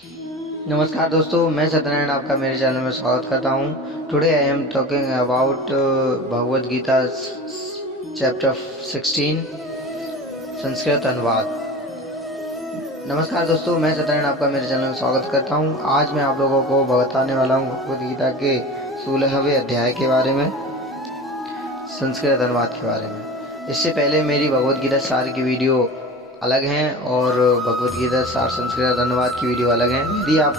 नमस्कार दोस्तों, मैं सत्यनारायण आपका मेरे चैनल में स्वागत करता हूँ। Today I am talking about Bhagavad Gita chapter 16 Sanskrit अनुवाद। नमस्कार दोस्तों, मैं सत्यनारायण आपका मेरे चैनल में स्वागत करता हूँ। आज मैं आप लोगों को बताने वाला हूँ भगवद गीता के 16वें अध्याय के बारे में, संस्कृत अनुवाद के बारे में। इससे पहले मेरी भगवद गीता सार की वीडियो अलग हैं और भगवद गीता सार संस्कृत अनुवाद की वीडियो अलग हैं। यदि आप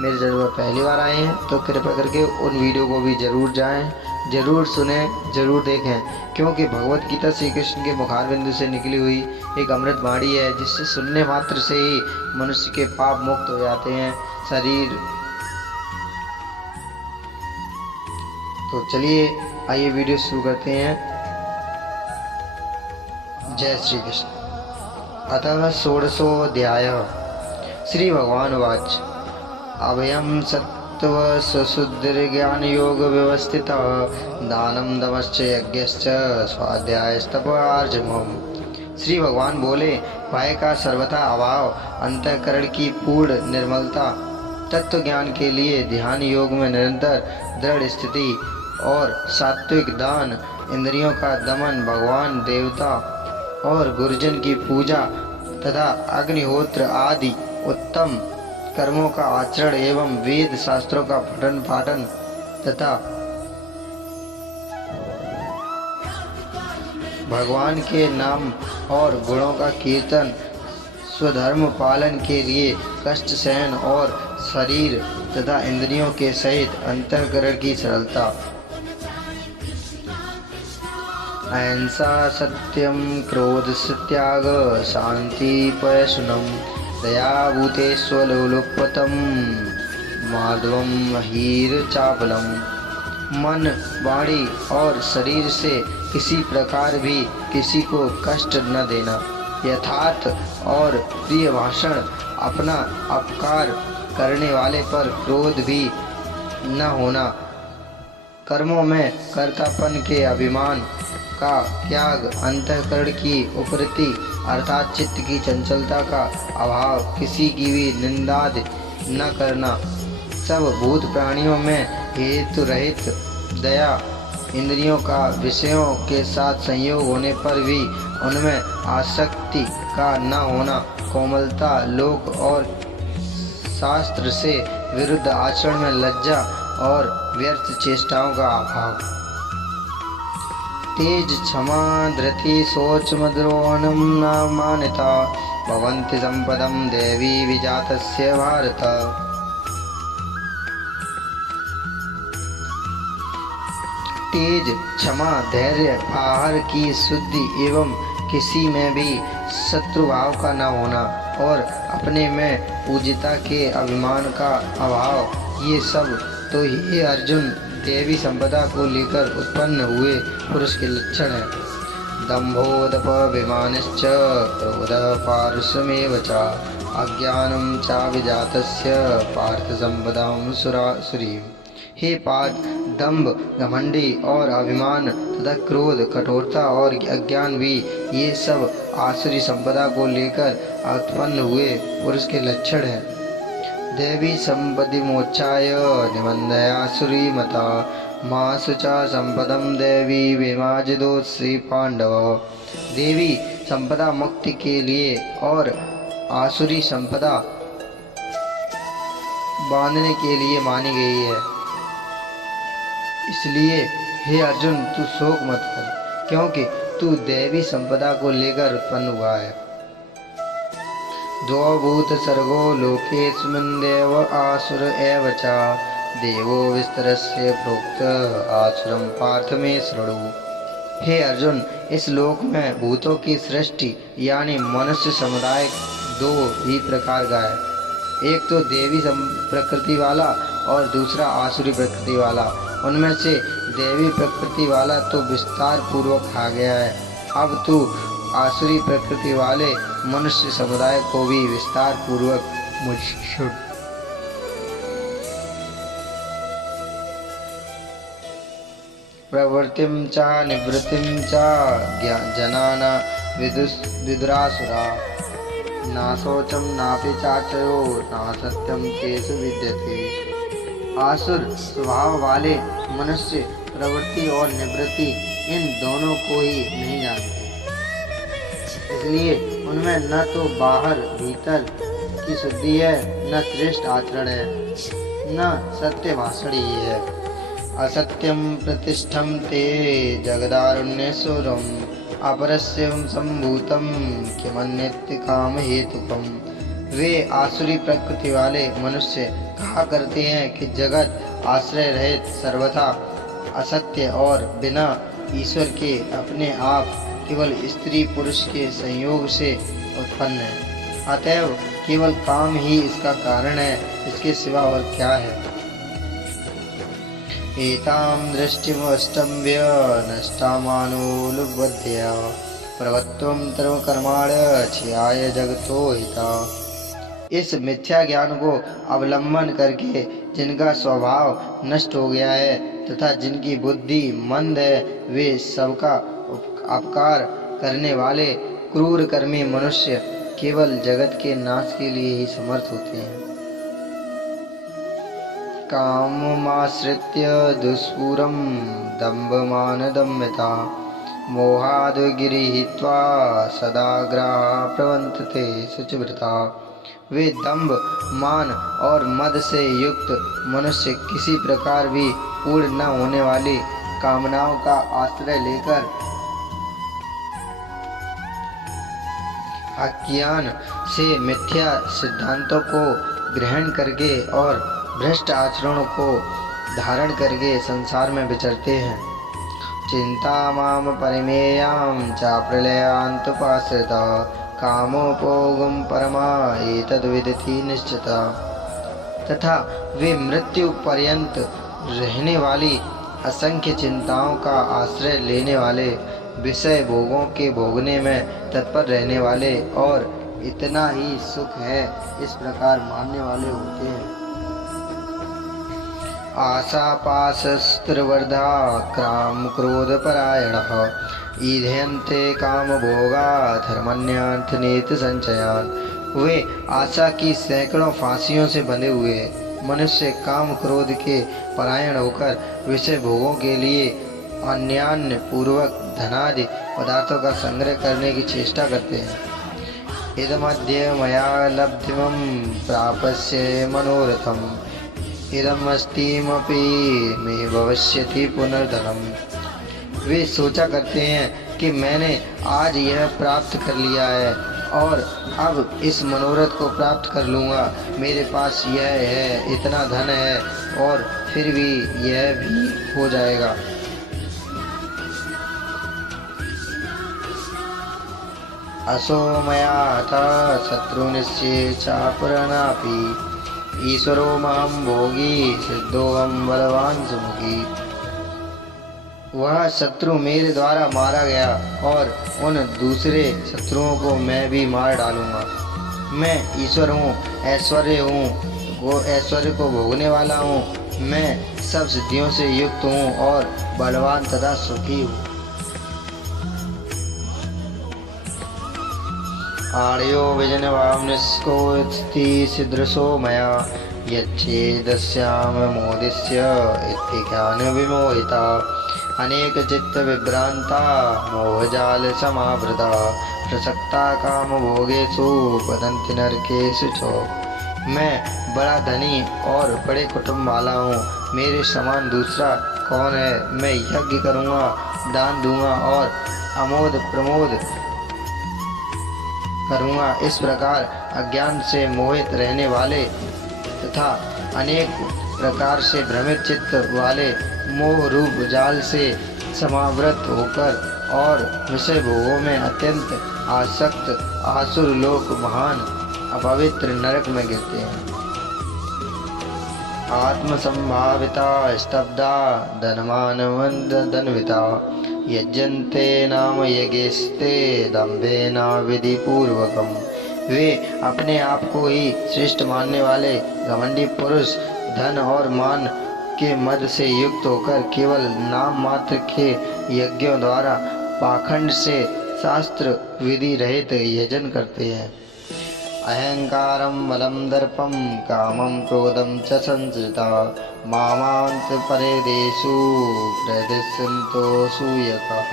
मेरे चैनल पर पहली बार आए हैं तो कृपया करके उन वीडियो को भी ज़रूर जाएं, ज़रूर सुने, ज़रूर देखें, क्योंकि भगवद गीता श्री कृष्ण के मुखार बिंदु से निकली हुई एक अमृत वाणी है, जिससे सुनने मात्र से ही मनुष्य के पाप मुक्त हो जाते हैं शरीर। तो चलिए आइए वीडियो शुरू करते हैं। जय श्री कृष्ण। अतः षोडशोऽध्यायः। श्री भगवान उवाच। अभयं सत्त्व सुशुद्धिर्ज्ञानयोग व्यवस्थितः दानं दमश्च यज्ञश्च स्वाध्यायस्तप आर्जवम्। श्री भगवान बोले, भय का सर्वथा अभाव, अंतःकरण की पूर्ण निर्मलता, तत्व ज्ञान के लिए ध्यान योग में निरंतर दृढ़ स्थिति और सात्विक दान, इंद्रियों का दमन, भगवान देवता और गुरुजन की पूजा तथा अग्निहोत्र आदि उत्तम कर्मों का आचरण एवं वेद शास्त्रों का पठन पाठन तथा भगवान के नाम और गुणों का कीर्तन, स्वधर्म पालन के लिए कष्ट सहन और शरीर तथा इंद्रियों के सहित अंतःकरण की सरलता, अहिंसा, सत्यम, क्रोध से त्याग, शांति, पयशुनम, दया, भूतेष्वलोलुपतम, माधवम, हीर चापलम। मन, वाणी और शरीर से किसी प्रकार भी किसी को कष्ट न देना, यथार्थ और प्रिय भाषण, अपना अपकार करने वाले पर क्रोध भी न होना, कर्मों में कर्तापन के अभिमान का त्याग, अंतःकरण की उपरति अर्थात चित्त की चंचलता का अभाव, किसी की भी निंदा न करना, सब भूत प्राणियों में हेतु रहित दया, इंद्रियों का विषयों के साथ संयोग होने पर भी उनमें आसक्ति का न होना, कोमलता, लोक और शास्त्र से विरुद्ध आचरण में लज्जा और व्यर्थ चेष्टाओं का अभाव, तेज, क्षमा, धृति, शोच, मद्रोहणम न मान्यता भवन्ति संपदम देवी विजातस्य भारत। तेज, क्षमा, धैर्य, आहार की शुद्धि एवं किसी में भी शत्रुभाव का न होना और अपने में पूजिता के अभिमान का अभाव, ये सब तो ये अर्जुन देवी संपदा को लेकर उत्पन्न हुए पुरुष के लक्षण है। दम्भोदपाभिमानश्च क्रोधः पारुष्यमेव च अज्ञानं चाभिजातस्य पार्थ संपदां सुरीम्। हे पार्थ, दंभ, घमंडी और अभिमान तथा क्रोध, कठोरता और अज्ञान भी ये सब आसुरी संपदा को लेकर उत्पन्न हुए पुरुष के लक्षण हैं। देवी संपदि मोक्षाय निबंधयासुरी मता मां शुचा संपदम देवी विमाजिदो श्री पांडव। देवी संपदा मुक्ति के लिए और आसुरी संपदा बांधने के लिए मानी गई है। इसलिए हे अर्जुन, तू शोक मत कर, क्योंकि तू देवी संपदा को लेकर उत्पन्न हुआ है। द्वभूत सर्गो लोकेस्मिन् देव आसुर एव च देवो विस्तरस्य प्रोक्त आसुरं पार्थ में शृणु। हे अर्जुन, इस लोक में भूतों की सृष्टि यानी मनुष्य समुदाय दो ही प्रकार का है, एक तो देवी प्रकृति वाला और दूसरा आसुरी प्रकृति वाला। उनमें से देवी प्रकृति वाला तो विस्तार पूर्वक आ गया है। अब तू आसुरी प्रकृति वाले मनुष्य समुदाय को भी विस्तार पूर्वक मुझसे सुन। प्रवृत्तिं च निवृत्तिं च जनाना विदुरासुरा ना शौचम नापि चाचरो ना सत्यम तेषु विद्यते। आसुर स्वभाव वाले मनुष्य प्रवृत्ति और निवृत्ति इन दोनों को ही नहीं जानते, इसलिए उनमें न तो बाहर भीतर की शुद्धि है, न श्रेष्ठ आचरण है, न सत्य भाषण ही है। असत्यम प्रतिष्ठम ते जगदारुण्येश्वरम अपरस्यम संभूतम किमन्यत् काम हेतुकम। वे आसुरी प्रकृति वाले मनुष्य कहा करते हैं कि जगत आश्रय रहित सर्वथा असत्य और बिना ईश्वर के अपने आप केवल स्त्री पुरुष के संयोग से उत्पन्न है, अतएव केवल काम ही इसका कारण है, इसके सिवा और क्या है। एतां दृष्टिमवष्टम्य नष्टामानुलुब्ध्या प्रवत्वं सर्वकर्माण्य छियाय जगतो हिता। इस मिथ्या ज्ञान को अवलंबन करके जिनका स्वभाव नष्ट हो गया है तथा जिनकी बुद्धि मंद है, वे सबका अपकार करने वाले क्रूर कर्मी मनुष्य केवल जगत के नाश के लिए ही समर्थ होते हैं। काममाश्रित्य दुष्पूरं दम्भमानदम्यता मोहाद् गृहीत्वा सदाग्रहा प्रवन्तते शुचिव्रता। वे दंभ मान और मद से युक्त मनुष्य किसी प्रकार भी पूर्ण न होने वाली कामनाओं का आश्रय लेकर अज्ञान से मिथ्या सिद्धांतों को ग्रहण करके और भ्रष्ट आचरणों को धारण करके संसार में विचरते हैं। चिंता माम परिमेयाम चा प्रलयांतुपाश्रिता कामोपभोगम परमा एतद् विदति निश्चिता। तथा वे मृत्यु पर्यंत रहने वाली असंख्य चिंताओं का आश्रय लेने वाले, विषय भोगों के भोगने में तत्पर रहने वाले और इतना ही सुख है इस प्रकार मानने वाले होते हैं। आशा पाशस्त्रवर्धा क्राम क्रोध परायणः ईधयन्ते काम भोगा धर्मन्यार्थ नीति संचयान। वे आशा की सैकड़ों फांसियों से बंधे हुए मनुष्य काम क्रोध के परायण होकर विषय भोगों के लिए अन्यान्य पूर्वक धनादि पदार्थों का संग्रह करने की चेष्टा करते हैं। इदमद्य मया लब्धिमं प्राप्स्य मनोरथम इदमस्तिमपि मे भविष्यति पुनर्धनम। वे सोचा करते हैं कि मैंने आज यह प्राप्त कर लिया है और अब इस मनोरथ को प्राप्त कर लूँगा, मेरे पास यह है, इतना धन है और फिर भी यह भी हो जाएगा। असो मया हतः शत्रुनिश्चये चापरनापि ईश्वरो महं भोगी सिद्धोहम बलवान सुमुखी। वह शत्रु मेरे द्वारा मारा गया और उन दूसरे शत्रुओं को मैं भी मार डालूंगा। मैं ईश्वर हूँ, ऐश्वर्य को भोगने वाला हूँ, मैं सब सिद्धियों से युक्त हूँ और बलवान तथा सुखी हूँ। आर्यो विजनवाम्निष्कोस्ति सिदृशो मया यच्छेदस्याम मोदिस्य इति ज्ञान विमोहिता अनेक चित्त विभ्रांता मोहजाल समावृता प्रसक्ता काम भोगेषु पतन्ति नरकेषु च। मैं बड़ा धनी और बड़े कुटुंब वाला हूँ, मेरे समान दूसरा कौन है। मैं यज्ञ करूँगा, दान दूंगा और आमोद प्रमोद करूँगा। इस प्रकार अज्ञान से मोहित रहने वाले तथा अनेक प्रकार से भ्रमित चित्त वाले मोह रूप जाल से समावृत होकर और विषय भोगों में अत्यंत आसक्त आसुर लोक महान अपवित्र नरक में गिरते हैं। आत्मसंभाविता स्तब्धा धनमानवंदनविता यज्जन्ते नाम यज्ञस्ते दम्भेन विधि पूर्वकम। वे अपने आप को ही श्रेष्ठ मानने वाले घमंडी पुरुष धन और मान के मद से युक्त होकर केवल नाम मात्र के यज्ञों द्वारा पाखंड से शास्त्र विधि रहित यजन करते हैं। अहंकारं बलं दर्पं कामं क्रोधं च संश्रिता मामांत परेदेषु प्रदिशन्तो सूयकः।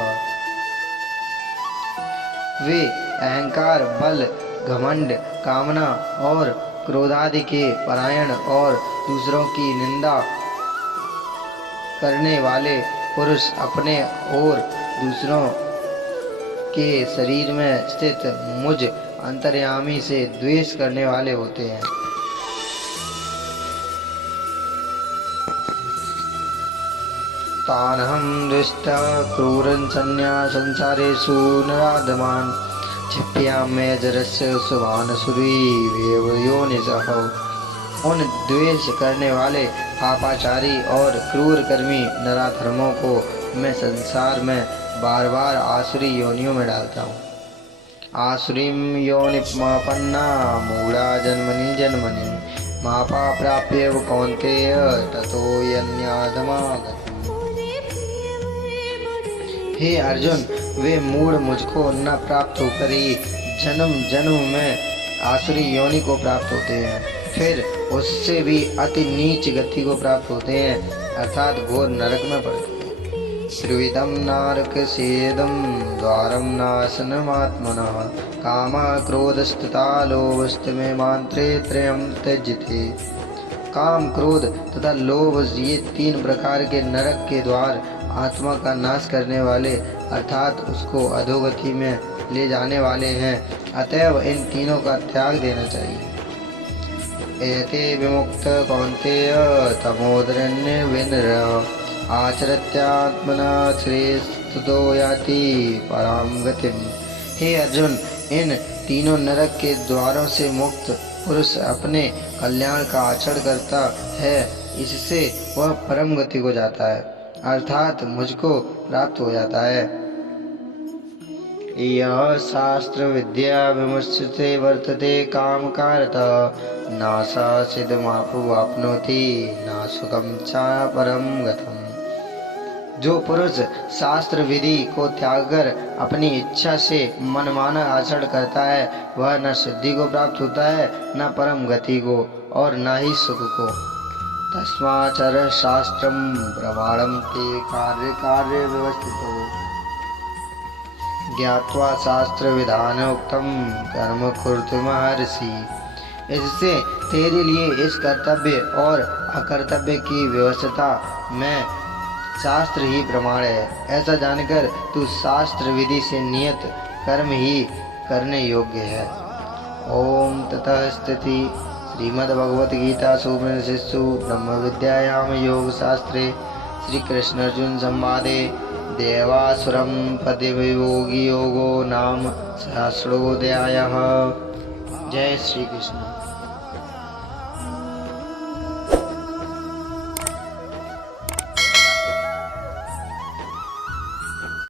वे अहंकार, बल, घमंड, कामना और क्रोधादि के परायण और दूसरों की निंदा करने वाले पुरुष अपने और दूसरों के शरीर में स्थित मुझ अंतर्यामी से द्वेष करने वाले होते हैं। तानहं दृष्टा क्रूरं संज्ञा संसारेषु नराधमान् क्षिप्याम्यजरस्य सुभानसुरीवेव योनिजः। उन द्वेष करने वाले पापाचारी और क्रूर कर्मी नराधर्मों को मैं संसार में बार बार आसुरी योनियों में डालता हूँ। आसुरीं योनिमापन्ना मूढ़ा जन्मनि जन्मनि मापा प्राप्येव कौन्तेय ततो यन्याधमागतम्। हे अर्जुन, वे मूढ़ मुझको न प्राप्त होकर ही जन्म जन्म में आसुरी योनि को प्राप्त होते हैं, फिर उससे भी अति नीच गति को प्राप्त होते हैं, अर्थात घोर नरक में पड़ते हैं। त्रिविधं नारकस्येदं द्वारं नाशनमात्मनः कामः क्रोधस्तथा लोभस्तमेवान्त्रे त्रयं त्यजते। काम, क्रोध तथा लोभ, ये तीन प्रकार के नरक के द्वार आत्मा का नाश करने वाले अर्थात उसको अधोगति में ले जाने वाले हैं, अतएव इन तीनों का त्याग देना चाहिए। एते विमुक्त कौन्तेय तमोदरण्य विनरः आचरत्यात्मना श्रेष्ठतो याति परां गतिम्। हे अर्जुन, इन तीनों नरक के द्वारों से मुक्त पुरुष अपने कल्याण का आचरण करता है, इससे वह परम गति को जाता है, अर्थात मुझको प्राप्त हो जाता है। यह शास्त्र विद्या विमुच्यते वर्तते काम कारतः नासा सिद्धमाप्नोति न सुखम च परम गतम्। जो पुरुष शास्त्र विधि को त्याग कर अपनी इच्छा से मनमाना आचरण करता है, वह न सिद्धि को प्राप्त होता है, न परम गति को और न ही सुख को। तस्माचर शास्त्रम प्रमाणम ते कार्य कार्य व्यवस्थितो ज्ञात्वा शास्त्र विधान उक्तम कर्म कुरुतमहर्षि। इससे तेरे लिए इस कर्तव्य और अकर्तव्य की व्यवस्था में शास्त्र ही प्रमाण है, ऐसा जानकर तू शास्त्र विधि से नियत कर्म ही करने योग्य है। ओम ततः स्थिति श्रीमद्भगवद्गीतासु उपनिषत्सु ब्रह्म विद्यायां योग शास्त्रे श्री कृष्ण अर्जुन संवादे देवासुरं पतिवियोगी योगो नाम सहस्रोऽध्यायः। जय श्री कृष्ण।